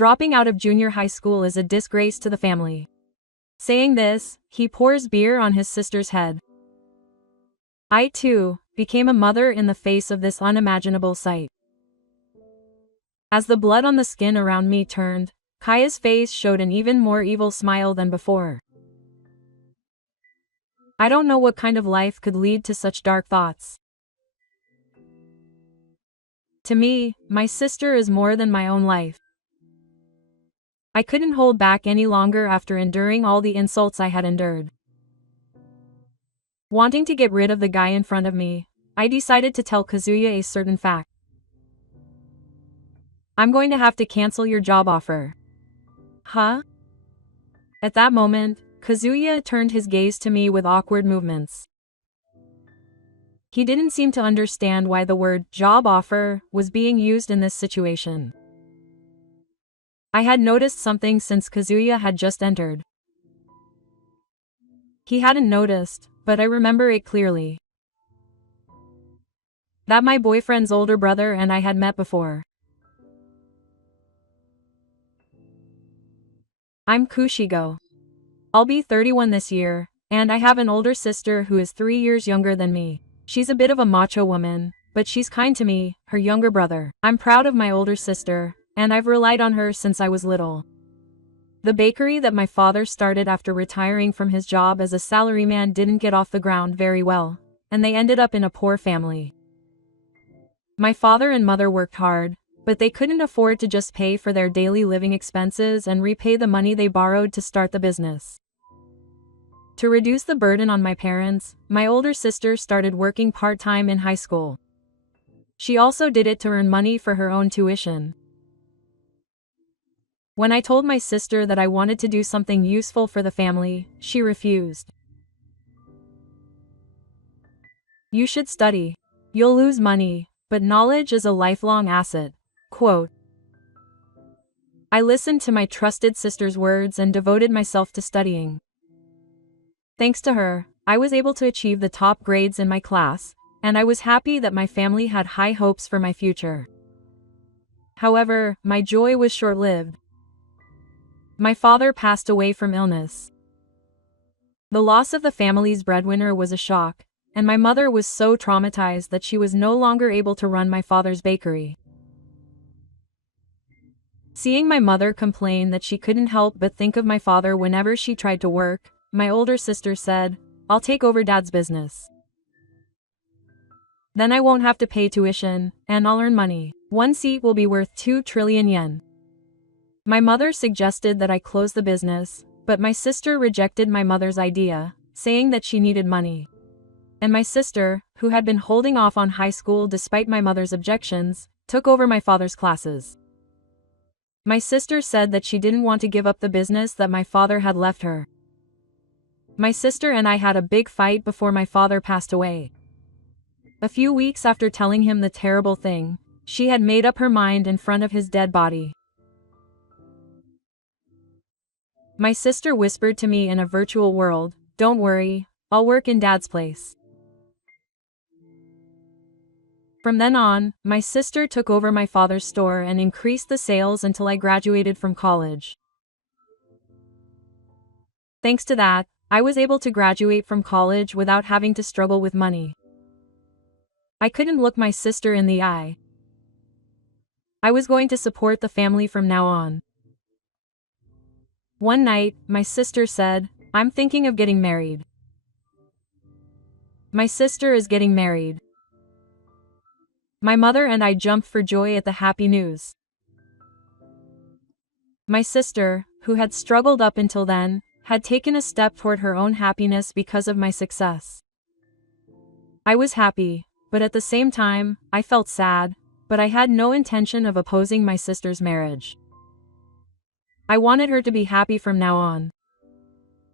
Dropping out of junior high school is a disgrace to the family. Saying this, he pours beer on his sister's head. I, too, became a mother in the face of this unimaginable sight. As the blood on the skin around me turned, Kaya's face showed an even more evil smile than before. I don't know what kind of life could lead to such dark thoughts. To me, my sister is more than my own life. I couldn't hold back any longer after enduring all the insults I had endured. Wanting to get rid of the guy in front of me, I decided to tell Kazuya a certain fact. I'm going to have to cancel your job offer. Huh? At that moment, Kazuya turned his gaze to me with awkward movements. He didn't seem to understand why the word job offer was being used in this situation. I had noticed something since Kazuya had just entered. He hadn't noticed, but I remember it clearly. That my boyfriend's older brother and I had met before. I'm Kushigo. I'll be 31 this year, and I have an older sister who is 3 years younger than me. She's a bit of a macho woman, but she's kind to me, her younger brother. I'm proud of my older sister, and I've relied on her since I was little. The bakery that my father started after retiring from his job as a salaryman didn't get off the ground very well, and they ended up in a poor family. My father and mother worked hard, but they couldn't afford to just pay for their daily living expenses and repay the money they borrowed to start the business. To reduce the burden on my parents, my older sister started working part-time in high school. She also did it to earn money for her own tuition. When I told my sister that I wanted to do something useful for the family, she refused. You should study. You'll lose money, but knowledge is a lifelong asset. Quote. I listened to my trusted sister's words and devoted myself to studying. Thanks to her, I was able to achieve the top grades in my class, and I was happy that my family had high hopes for my future. However, my joy was short-lived. My father passed away from illness. The loss of the family's breadwinner was a shock, and my mother was so traumatized that she was no longer able to run my father's bakery. Seeing my mother complain that she couldn't help but think of my father whenever she tried to work, my older sister said, I'll take over Dad's business. Then I won't have to pay tuition, and I'll earn money. One seat will be worth 2 trillion yen. My mother suggested that I close the business, but my sister rejected my mother's idea, saying that she needed money. And my sister, who had been holding off on high school despite my mother's objections, took over my father's classes. My sister said that she didn't want to give up the business that my father had left her. My sister and I had a big fight before my father passed away. A few weeks after telling him the terrible thing, she had made up her mind in front of his dead body. My sister whispered to me in a virtual world, don't worry, I'll work in Dad's place. From then on, my sister took over my father's store and increased the sales until I graduated from college. Thanks to that, I was able to graduate from college without having to struggle with money. I couldn't look my sister in the eye. I was going to support the family from now on. One night, my sister said, I'm thinking of getting married. My sister is getting married. My mother and I jumped for joy at the happy news. My sister, who had struggled up until then, had taken a step toward her own happiness because of my success. I was happy, but at the same time, I felt sad, but I had no intention of opposing my sister's marriage. I wanted her to be happy from now on.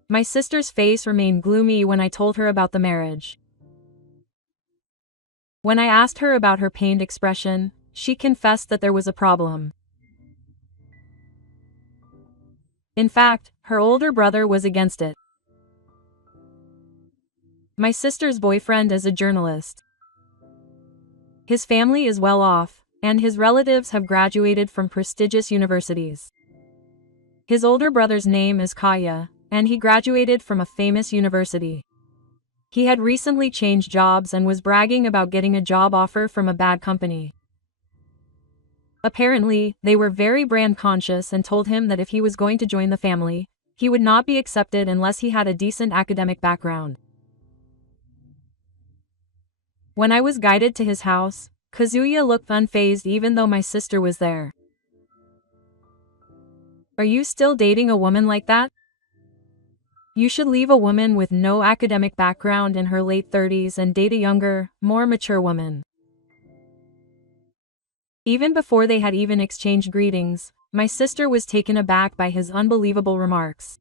My sister's face remained gloomy when I told her about the marriage. When I asked her about her pained expression, she confessed that there was a problem. In fact, her older brother was against it. My sister's boyfriend is a journalist. His family is well off, and his relatives have graduated from prestigious universities. His older brother's name is Kaya, and he graduated from a famous university. He had recently changed jobs and was bragging about getting a job offer from a bad company. Apparently, they were very brand conscious and told him that if he was going to join the family, he would not be accepted unless he had a decent academic background. When I was guided to his house, Kazuya looked unfazed even though my sister was there. "Are you still dating a woman like that? You should leave a woman with no academic background in her late 30s and date a younger, more mature woman." Even before they had even exchanged greetings, my sister was taken aback by his unbelievable remarks.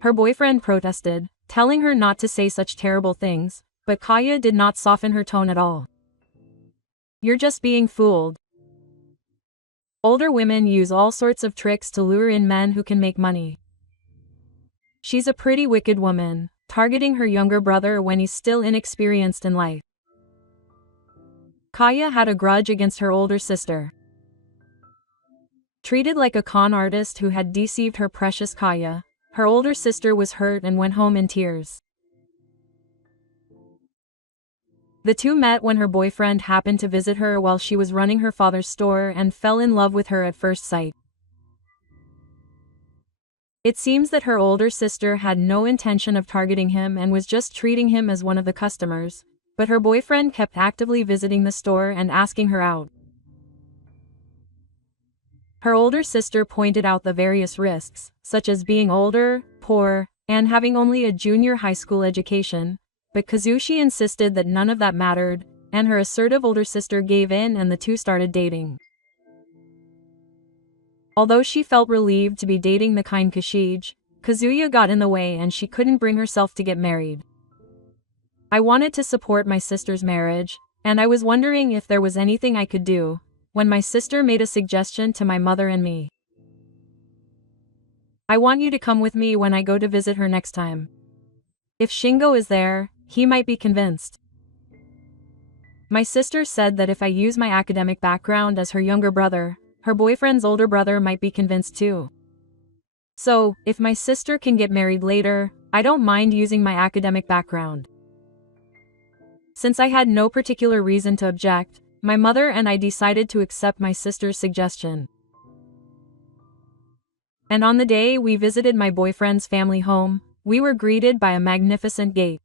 Her boyfriend protested, telling her not to say such terrible things, but Kaya did not soften her tone at all. "You're just being fooled. Older women use all sorts of tricks to lure in men who can make money. She's a pretty wicked woman, targeting her younger brother when he's still inexperienced in life." Kaya had a grudge against her older sister. Treated like a con artist who had deceived her precious Kaya, her older sister was hurt and went home in tears. The two met when her boyfriend happened to visit her while she was running her father's store and fell in love with her at first sight. It seems that her older sister had no intention of targeting him and was just treating him as one of the customers, but her boyfriend kept actively visiting the store and asking her out. Her older sister pointed out the various risks, such as being older, poor, and having only a junior high school education, but Kazushi insisted that none of that mattered, and her assertive older sister gave in and the two started dating. Although she felt relieved to be dating the kind Kashij, Kazuya got in the way and she couldn't bring herself to get married. I wanted to support my sister's marriage, and I was wondering if there was anything I could do, when my sister made a suggestion to my mother and me. "I want you to come with me when I go to visit her next time. If Shingo is there, he might be convinced." My sister said that if I use my academic background as her younger brother, her boyfriend's older brother might be convinced too. So, if my sister can get married later, I don't mind using my academic background. Since I had no particular reason to object, my mother and I decided to accept my sister's suggestion. And on the day we visited my boyfriend's family home, we were greeted by a magnificent gate.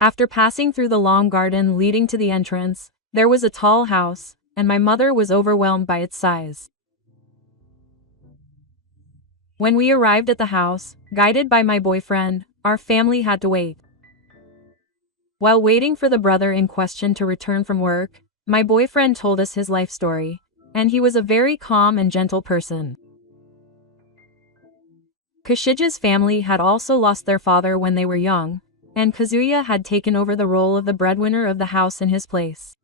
After passing through the long garden leading to the entrance, there was a tall house, and my mother was overwhelmed by its size. When we arrived at the house, guided by my boyfriend, our family had to wait. While waiting for the brother in question to return from work, my boyfriend told us his life story, and he was a very calm and gentle person. Kashija's family had also lost their father when they were young, and Kazuya had taken over the role of the breadwinner of the house in his place.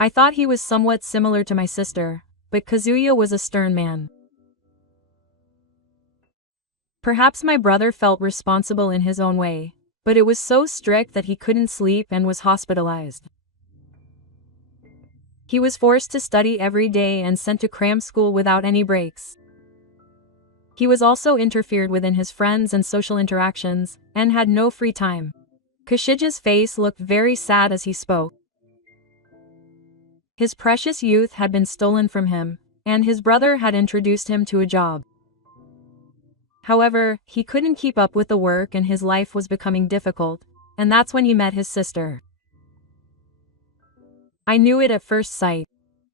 I thought he was somewhat similar to my sister, but Kazuya was a stern man. Perhaps my brother felt responsible in his own way, but it was so strict that he couldn't sleep and was hospitalized. He was forced to study every day and sent to cram school without any breaks. He was also interfered with in his friends and social interactions, and had no free time. Kashija's face looked very sad as he spoke. His precious youth had been stolen from him, and his brother had introduced him to a job. However, he couldn't keep up with the work and his life was becoming difficult, and that's when he met his sister. I knew it at first sight.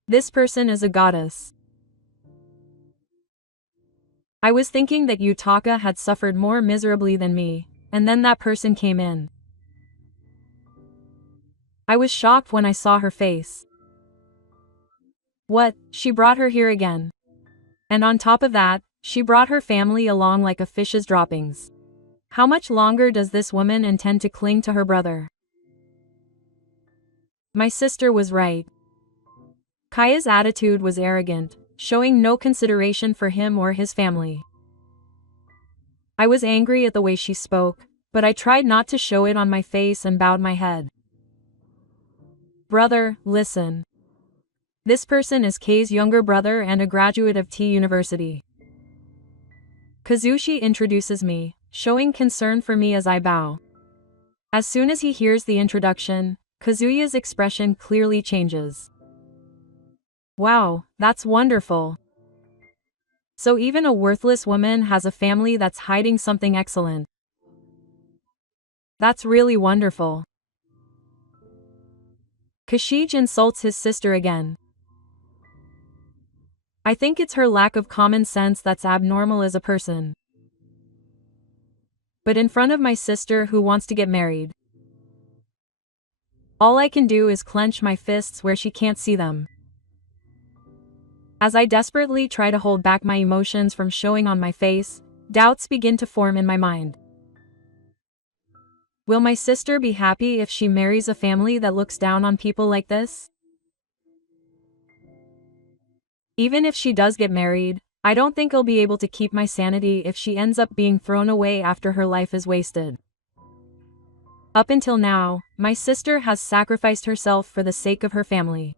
This person is a goddess. I was thinking that Yutaka had suffered more miserably than me, and then that person came in. I was shocked when I saw her face. What, she brought her here again. And on top of that, she brought her family along like a fish's droppings. How much longer does this woman intend to cling to her brother? My sister was right. Kaya's attitude was arrogant, showing no consideration for him or his family. I was angry at the way she spoke, but I tried not to show it on my face and bowed my head. Brother, listen. This person is Kei's younger brother and a graduate of T University. Kazushi introduces me, showing concern for me as I bow. As soon as he hears the introduction, Kazuya's expression clearly changes. Wow, that's wonderful. So even a worthless woman has a family that's hiding something excellent. That's really wonderful. Kashij insults his sister again. I think it's her lack of common sense that's abnormal as a person. But in front of my sister who wants to get married, all I can do is clench my fists where she can't see them. As I desperately try to hold back my emotions from showing on my face, doubts begin to form in my mind. Will my sister be happy if she marries a family that looks down on people like this? Even if she does get married, I don't think I'll be able to keep my sanity if she ends up being thrown away after her life is wasted. Up until now, my sister has sacrificed herself for the sake of her family.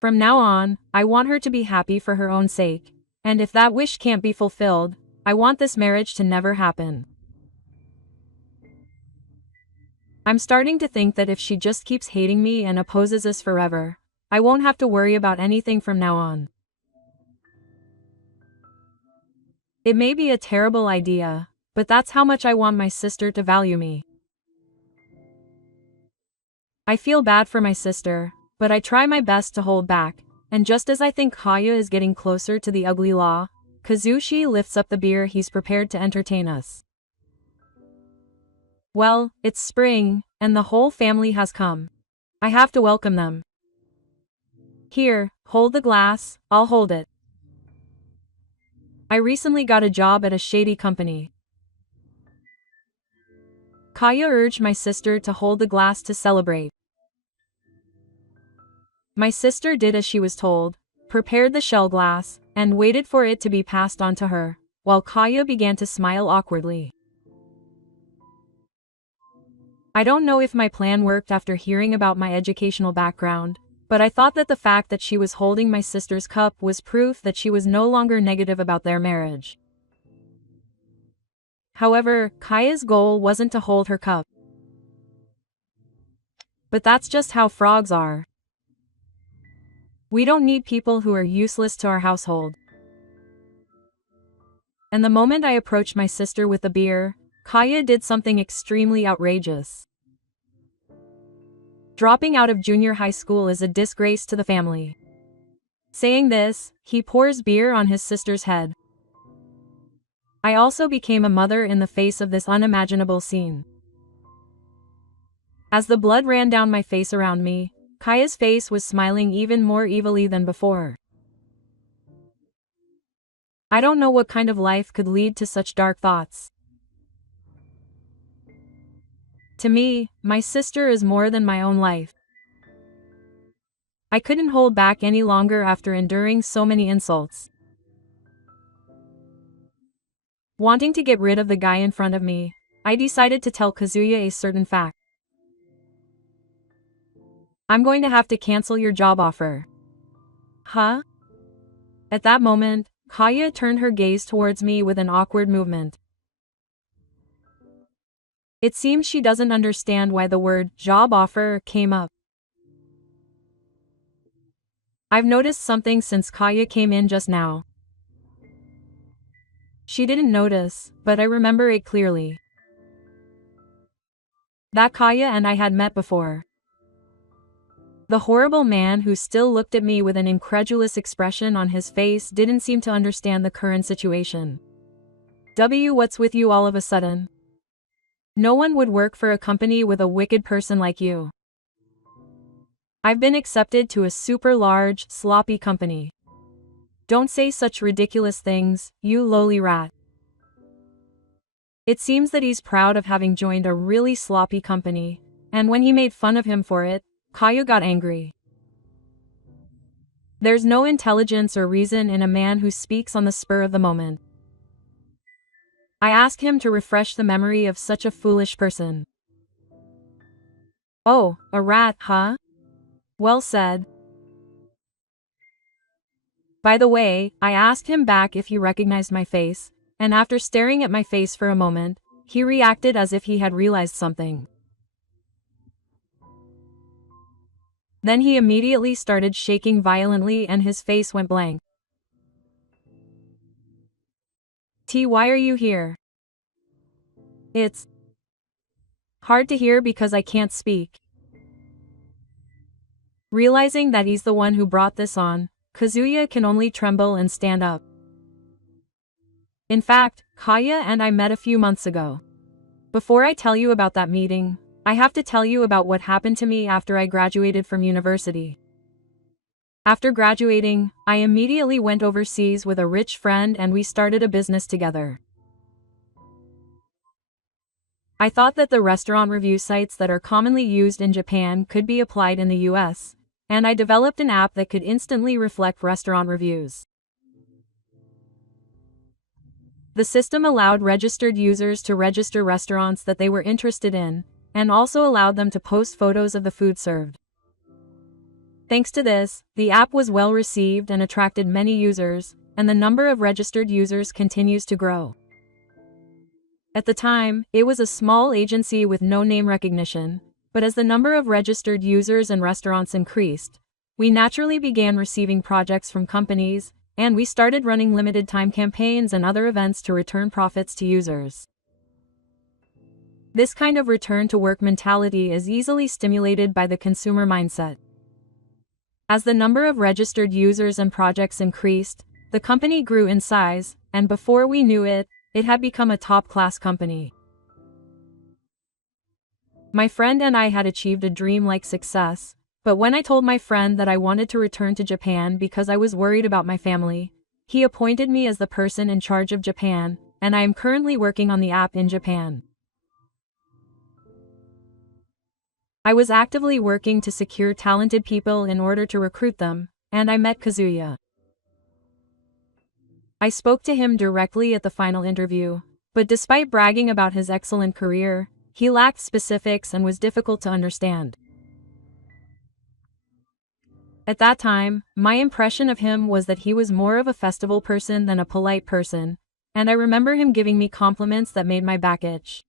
From now on, I want her to be happy for her own sake, and if that wish can't be fulfilled, I want this marriage to never happen. I'm starting to think that if she just keeps hating me and opposes us forever, I won't have to worry about anything from now on. It may be a terrible idea, but that's how much I want my sister to value me. I feel bad for my sister, but I try my best to hold back, and just as I think Kaya is getting closer to the ugly law, Kazushi lifts up the beer he's prepared to entertain us. Well, it's spring, and the whole family has come. I have to welcome them. Here, hold the glass, I'll hold it. I recently got a job at a shady company. Kaya urged my sister to hold the glass to celebrate. My sister did as she was told, prepared the shell glass, and waited for it to be passed on to her, while Kaya began to smile awkwardly. I don't know if my plan worked after hearing about my educational background, but I thought that the fact that she was holding my sister's cup was proof that she was no longer negative about their marriage. However, Kaya's goal wasn't to hold her cup. But that's just how frogs are. We don't need people who are useless to our household. And the moment I approached my sister with the beer, Kaya did something extremely outrageous. Dropping out of junior high school is a disgrace to the family. Saying this, he pours beer on his sister's head. I also became a mother in the face of this unimaginable scene. As the blood ran down my face around me, Kaya's face was smiling even more evilly than before. I don't know what kind of life could lead to such dark thoughts. To me, my sister is more than my own life. I couldn't hold back any longer after enduring so many insults. Wanting to get rid of the guy in front of me, I decided to tell Kazuya a certain fact. I'm going to have to cancel your job offer. Huh? At that moment, Kaya turned her gaze towards me with an awkward movement. It seems she doesn't understand why the word job offer came up. I've noticed something since Kaya came in just now. She didn't notice, but I remember it clearly. That Kaya and I had met before. The horrible man who still looked at me with an incredulous expression on his face didn't seem to understand the current situation. What's with you all of a sudden? No one would work for a company with a wicked person like you. I've been accepted to a super large, sloppy company. Don't say such ridiculous things, you lowly rat. It seems that he's proud of having joined a really sloppy company, and when he made fun of him for it, Kaya got angry. There's no intelligence or reason in a man who speaks on the spur of the moment. I ask him to refresh the memory of such a foolish person. Oh, a rat, huh? Well said. By the way, I asked him back if he recognized my face, and after staring at my face for a moment, he reacted as if he had realized something. Then he immediately started shaking violently and his face went blank. Why are you here? It's hard to hear because I can't speak. Realizing that he's the one who brought this on, Kazuya can only tremble and stand up. In fact, Kaya and I met a few months ago. Before I tell you about that meeting, I have to tell you about what happened to me after I graduated from university. After graduating, I immediately went overseas with a rich friend and we started a business together. I thought that the restaurant review sites that are commonly used in Japan could be applied in the US, and I developed an app that could instantly reflect restaurant reviews. The system allowed registered users to register restaurants that they were interested in, and also allowed them to post photos of the food served. Thanks to this, the app was well received and attracted many users, and the number of registered users continues to grow. At the time, it was a small agency with no name recognition, but as the number of registered users and restaurants increased, we naturally began receiving projects from companies, and we started running limited-time campaigns and other events to return profits to users. This kind of return-to-work mentality is easily stimulated by the consumer mindset. As the number of registered users and projects increased, the company grew in size, and before we knew it, it had become a top-class company. My friend and I had achieved a dream-like success, but when I told my friend that I wanted to return to Japan because I was worried about my family, he appointed me as the person in charge of Japan, and I am currently working on the app in Japan. I was actively working to secure talented people in order to recruit them, and I met Kazuya. I spoke to him directly at the final interview, but despite bragging about his excellent career, he lacked specifics and was difficult to understand. At that time, my impression of him was that he was more of a festival person than a polite person, and I remember him giving me compliments that made my back itch.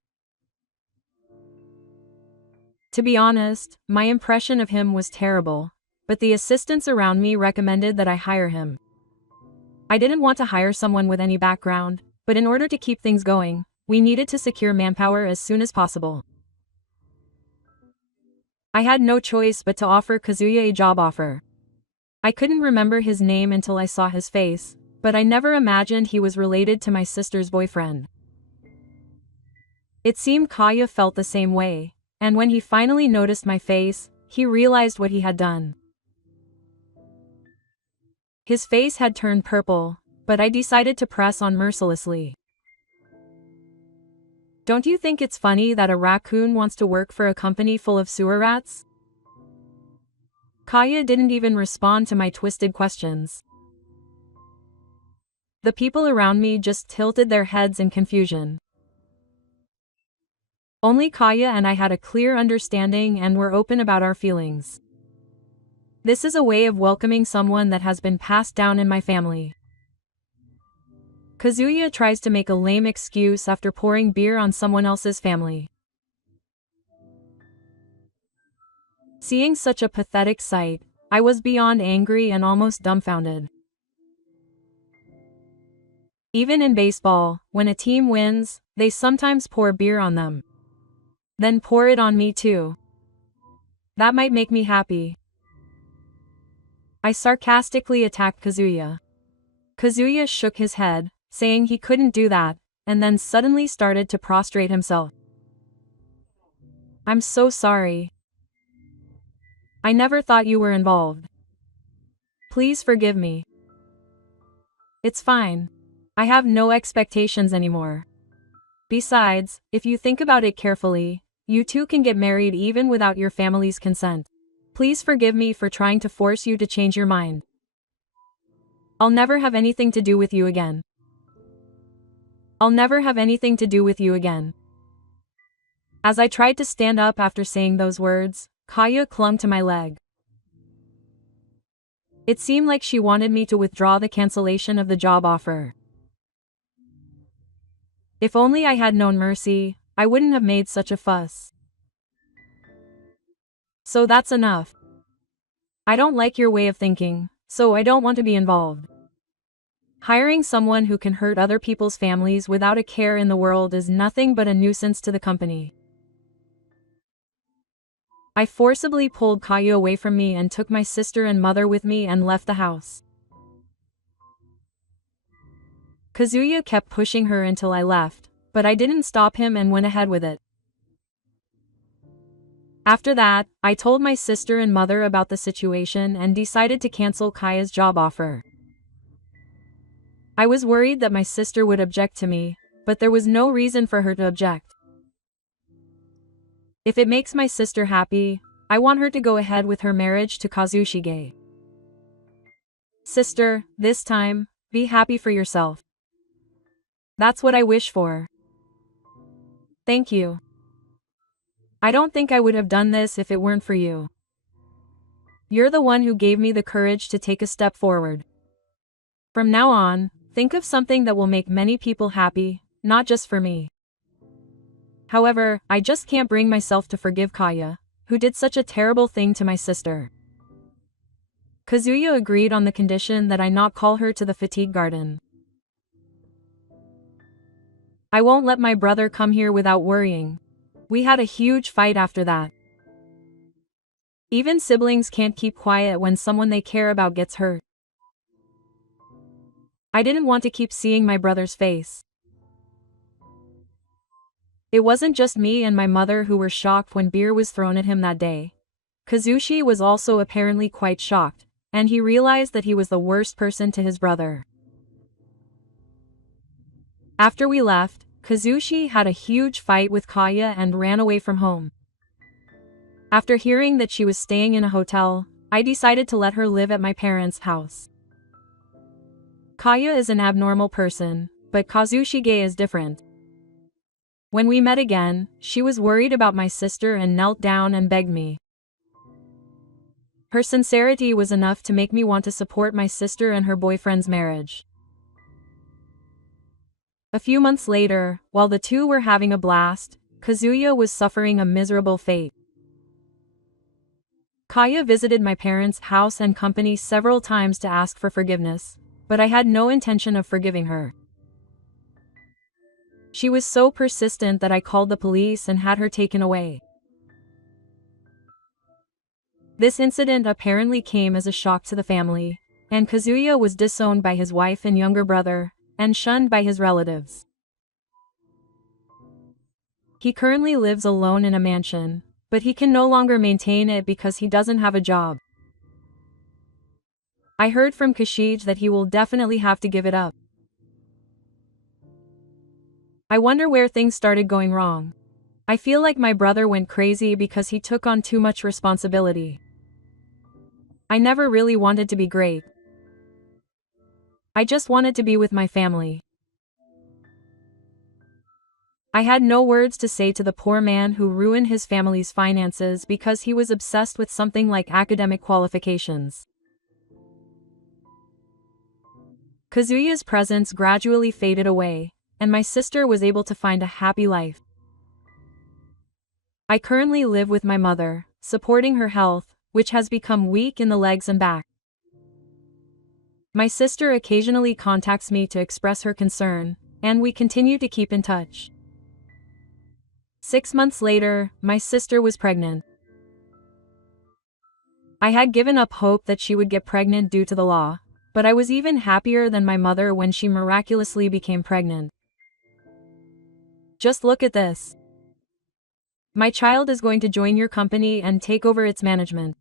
To be honest, my impression of him was terrible, but the assistants around me recommended that I hire him. I didn't want to hire someone with any background, but in order to keep things going, we needed to secure manpower as soon as possible. I had no choice but to offer Kazuya a job offer. I couldn't remember his name until I saw his face, but I never imagined he was related to my sister's boyfriend. It seemed Kaya felt the same way, and when he finally noticed my face, he realized what he had done. His face had turned purple, but I decided to press on mercilessly. Don't you think it's funny that a raccoon wants to work for a company full of sewer rats? Kaya didn't even respond to my twisted questions. The people around me just tilted their heads in confusion. Only Kaya and I had a clear understanding and were open about our feelings. This is a way of welcoming someone that has been passed down in my family. Kazuya tries to make a lame excuse after pouring beer on someone else's family. Seeing such a pathetic sight, I was beyond angry and almost dumbfounded. Even in baseball, when a team wins, they sometimes pour beer on them. Then pour it on me too. That might make me happy. I sarcastically attacked Kazuya. Kazuya shook his head, saying he couldn't do that, and then suddenly started to prostrate himself. I'm so sorry. I never thought you were involved. Please forgive me. It's fine. I have no expectations anymore. Besides, if you think about it carefully, you two can get married even without your family's consent. Please forgive me for trying to force you to change your mind. I'll never have anything to do with you again. I'll never have anything to do with you again. As I tried to stand up after saying those words, Kaya clung to my leg. It seemed like she wanted me to withdraw the cancellation of the job offer. If only I had known mercy, I wouldn't have made such a fuss. So that's enough. I don't like your way of thinking, so I don't want to be involved. Hiring someone who can hurt other people's families without a care in the world is nothing but a nuisance to the company. I forcibly pulled Kayu away from me and took my sister and mother with me and left the house. Kazuya kept pushing her until I left, but I didn't stop him and went ahead with it. After that, I told my sister and mother about the situation and decided to cancel Kaya's job offer. I was worried that my sister would object to me, but there was no reason for her to object. If it makes my sister happy, I want her to go ahead with her marriage to Kazushige. Sister, this time, be happy for yourself. That's what I wish for. Thank you. I don't think I would have done this if it weren't for you. You're the one who gave me the courage to take a step forward. From now on, think of something that will make many people happy, not just for me. However, I just can't bring myself to forgive Kaya, who did such a terrible thing to my sister. Kazuya agreed on the condition that I not call her to the fatigue garden. I won't let my brother come here without worrying. We had a huge fight after that. Even siblings can't keep quiet when someone they care about gets hurt. I didn't want to keep seeing my brother's face. It wasn't just me and my mother who were shocked when beer was thrown at him that day. Kazushi was also apparently quite shocked, and he realized that he was the worst person to his brother. After we left, Kazushi had a huge fight with Kaya and ran away from home. After hearing that she was staying in a hotel, I decided to let her live at my parents' house. Kaya is an abnormal person, but Kazushige is different. When we met again, she was worried about my sister and knelt down and begged me. Her sincerity was enough to make me want to support my sister and her boyfriend's marriage. A few months later, while the two were having a blast, Kazuya was suffering a miserable fate. Kaya visited my parents' house and company several times to ask for forgiveness, but I had no intention of forgiving her. She was so persistent that I called the police and had her taken away. This incident apparently came as a shock to the family, and Kazuya was disowned by his wife and younger brother, and shunned by his relatives. He currently lives alone in a mansion, but he can no longer maintain it because he doesn't have a job. I heard from Kashij that he will definitely have to give it up. I wonder where things started going wrong. I feel like my brother went crazy because he took on too much responsibility. I never really wanted to be great. I just wanted to be with my family. I had no words to say to the poor man who ruined his family's finances because he was obsessed with something like academic qualifications. Kazuya's presence gradually faded away, and my sister was able to find a happy life. I currently live with my mother, supporting her health, which has become weak in the legs and back. My sister occasionally contacts me to express her concern, and we continue to keep in touch. 6 months later, my sister was pregnant. I had given up hope that she would get pregnant due to the law, but I was even happier than my mother when she miraculously became pregnant. Just look at this. My child is going to join your company and take over its management.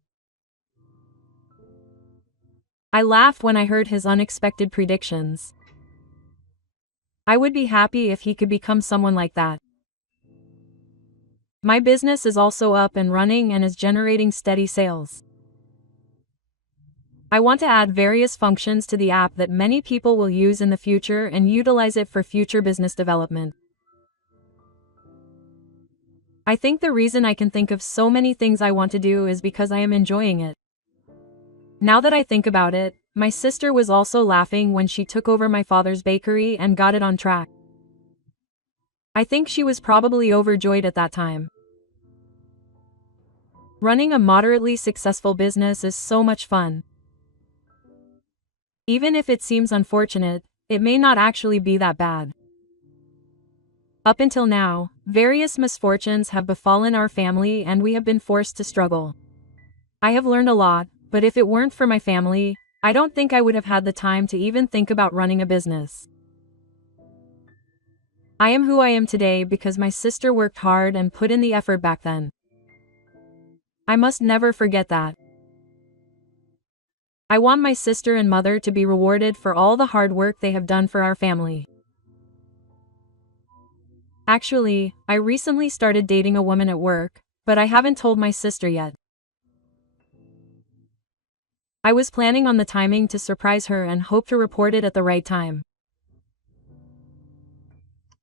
I laughed when I heard his unexpected predictions. I would be happy if he could become someone like that. My business is also up and running and is generating steady sales. I want to add various functions to the app that many people will use in the future and utilize it for future business development. I think the reason I can think of so many things I want to do is because I am enjoying it. Now that I think about it, my sister was also laughing when she took over my father's bakery and got it on track. I think she was probably overjoyed at that time. Running a moderately successful business is so much fun. Even if it seems unfortunate, it may not actually be that bad. Up until now, various misfortunes have befallen our family and we have been forced to struggle. I have learned a lot, but if it weren't for my family, I don't think I would have had the time to even think about running a business. I am who I am today because my sister worked hard and put in the effort back then. I must never forget that. I want my sister and mother to be rewarded for all the hard work they have done for our family. Actually, I recently started dating a woman at work, but I haven't told my sister yet. I was planning on the timing to surprise her and hope to report it at the right time.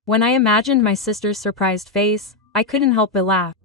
When I imagined my sister's surprised face, I couldn't help but laugh.